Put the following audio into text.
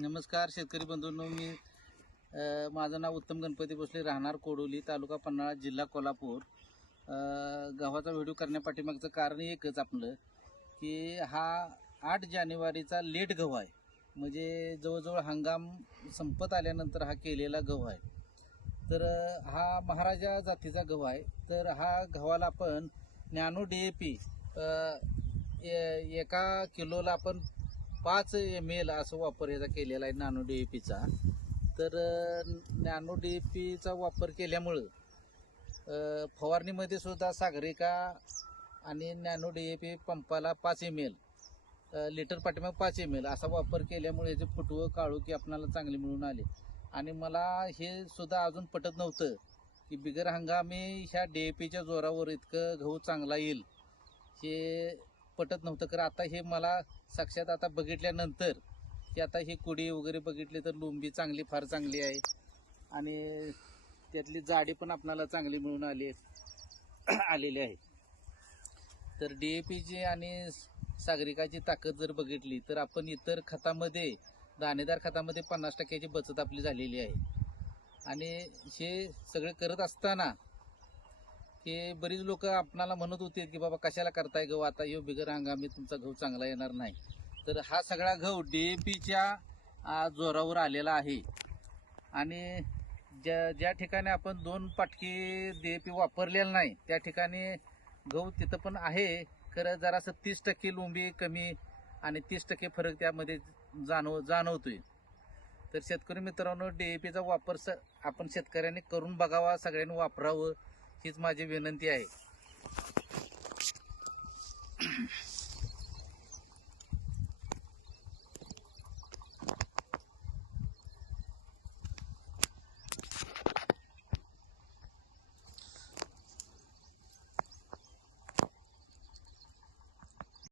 नमस्कार शेतकरी बंधूंनो मी माझं नाव उत्तम गणपती भोसले राहणार कोडोली तालुका पन्हाळा जिल्हा कोल्हापूर. गव्हाचा व्हिडिओ करण्यापाठीमागचं कारण एकच आपलं की हा आठ जानेवारीचा लेट गहू आहे. म्हणजे जवळजवळ हंगाम संपत आल्यानंतर हा केलेला गहू आहे. तर हा महाराजा जातीचा गहू आहे. तर हा गव्हाला आपण नॅनो डी ए पी एका किलोला आपण पाच एम एल असं वापर याचा केलेला आहे नॅनो डी ए पीचा तर नॅनो डी ए पीचा वापर केल्यामुळं फवारणीमध्ये सुद्धा सागरिका आणि नॅनो डी ए पी पंपाला पाच एम एल लिटर पाठीमाग पाच एम एल असा वापर केल्यामुळे याचे फुटवं की आपणाला चांगले मिळून आले. आणि मला हे सुद्धा अजून पटत नव्हतं की बिगर हंगामी ह्या डी ए पीच्या जोरावर इतकं गहू चांगला येईल हे पटत नव्हतं. कारण आता हे मला साक्षात आता बघितल्यानंतर की आता हे कुडी वगैरे बघितली तर लुंबी चांगली फार चांगली आहे. आणि त्यातली जाडी पण आपणाला चांगली मिळून आली आलेली आहे. तर डी ए पीची आणि सागरिकाची ताकद जर बघितली तर आपण इतर खतामध्ये दाणेदार खतामध्ये पन्नास टक्क्याची बचत आपली झालेली आहे. आणि हे सगळे करत असताना की बरीच लोक आपणाला म्हणत होते की बाबा कशाला करताय गहू हो? आता यो बिगर हंगामी तुमचा गहू चांगला येणार नाही. तर हा सगळा गहू डीएपीच्या जोरावर आलेला आहे. आणि ज्या ज्या ठिकाणी आपण दोन पाटकी डीएपी वापरलेला नाही त्या ठिकाणी गहू तिथं पण आहे. खरं जरासं तीस टक्के लोंबी कमी आणि तीस टक्के फरक त्यामध्ये जाणव जाणवतोय. तर शेतकरी मित्रांनो डीएपीचा वापर स आपण शेतकऱ्यांनी करून बघावा सगळ्यांनी वापरावं. हीच माझी विनंती आहे.